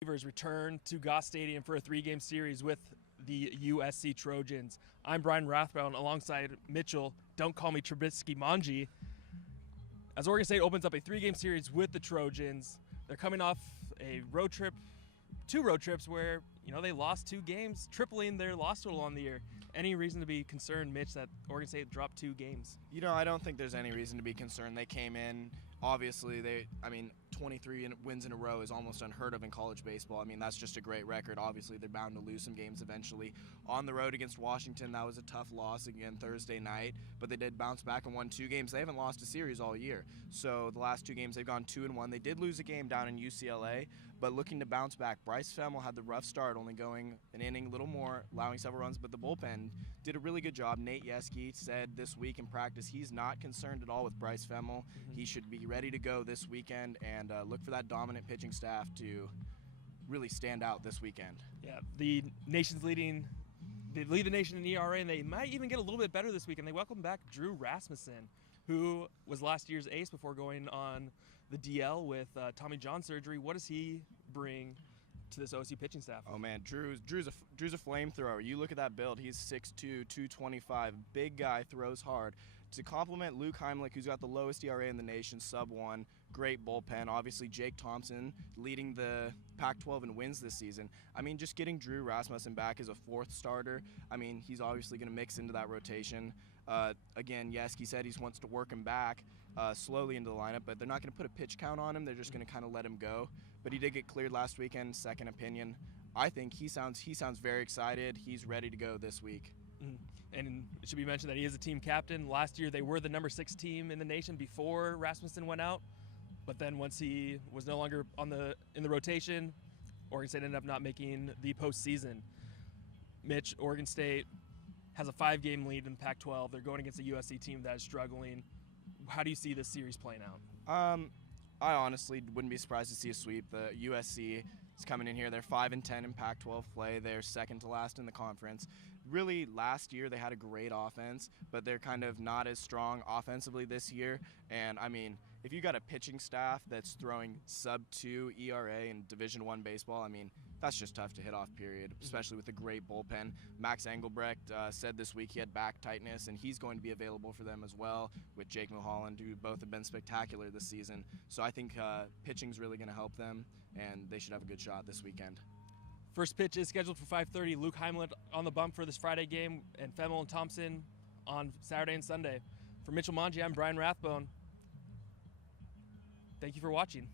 Beavers return to Goss Stadium for a 3-game series with the USC Trojans. I'm Brian Rathbone alongside Mitchell, don't call me Trubisky Manji. As Oregon State opens up a 3-game series with the Trojans, they're coming off a road trip, 2 road trips where, they lost 2 games, tripling their loss total on the year. Any reason to be concerned, Mitch, that Oregon State dropped 2 games? I don't think there's any reason to be concerned. They came in, obviously, 23 wins in a row is almost unheard of in college baseball. That's just a great record. Obviously, they're bound to lose some games eventually. On the road against Washington, that was a tough loss again Thursday night, but they did bounce back and won 2 games. They haven't lost a series all year. So the last 2 games, they've gone 2-1. They did lose a game down in UCLA, but looking to bounce back. Bryce Femmel had the rough start, only going an inning, a little more, allowing several runs, but the bullpen did a really good job. Nate Yeske said this week in practice he's not concerned at all with Bryce Femmel. He should be ready to go this weekend, and look for that dominant pitching staff to really stand out this weekend. Yeah, they lead the nation in ERA, and they might even get a little bit better this weekend. They welcome back Drew Rasmussen, who was last year's ace before going on the DL with Tommy John surgery. What does he bring to this OSU pitching staff? Oh man, Drew's a flamethrower. You look at that build, he's 6'2", 225, big guy, throws hard. To complement Luke Heimlich, who's got the lowest ERA in the nation, sub-1, great bullpen. Obviously, Jake Thompson leading the Pac-12 in wins this season. Just getting Drew Rasmussen back as a 4th starter, he's obviously going to mix into that rotation. Again, Yeske said he wants to work him back slowly into the lineup, but they're not going to put a pitch count on him. They're just going to kind of let him go. But he did get cleared last weekend, second opinion. I think he sounds very excited. He's ready to go this week. And it should be mentioned that he is a team captain. Last year, they were the number 6 team in the nation before Rasmussen went out. But then once he was no longer in the rotation, Oregon State ended up not making the postseason. Mitch, Oregon State has a 5-game lead in the Pac-12. They're going against a USC team that is struggling. How do you see this series playing out? I honestly wouldn't be surprised to see a sweep. The USC is coming in here. They're 5-10 in Pac-12 play. They're second to last in the conference. Really, last year they had a great offense, but they're kind of not as strong offensively this year. And if you got a pitching staff that's throwing sub-2 ERA in Division I baseball, that's just tough to hit off, period, especially with a great bullpen. Max Engelbrecht said this week he had back tightness, and he's going to be available for them as well with Jake Mulholland, who both have been spectacular this season. So I think pitching's really going to help them, and they should have a good shot this weekend. First pitch is scheduled for 5:30. Luke Heimlich on the bump for this Friday game, and Femmel and Thompson on Saturday and Sunday. For Mitchell Manji, I'm Brian Rathbone. Thank you for watching.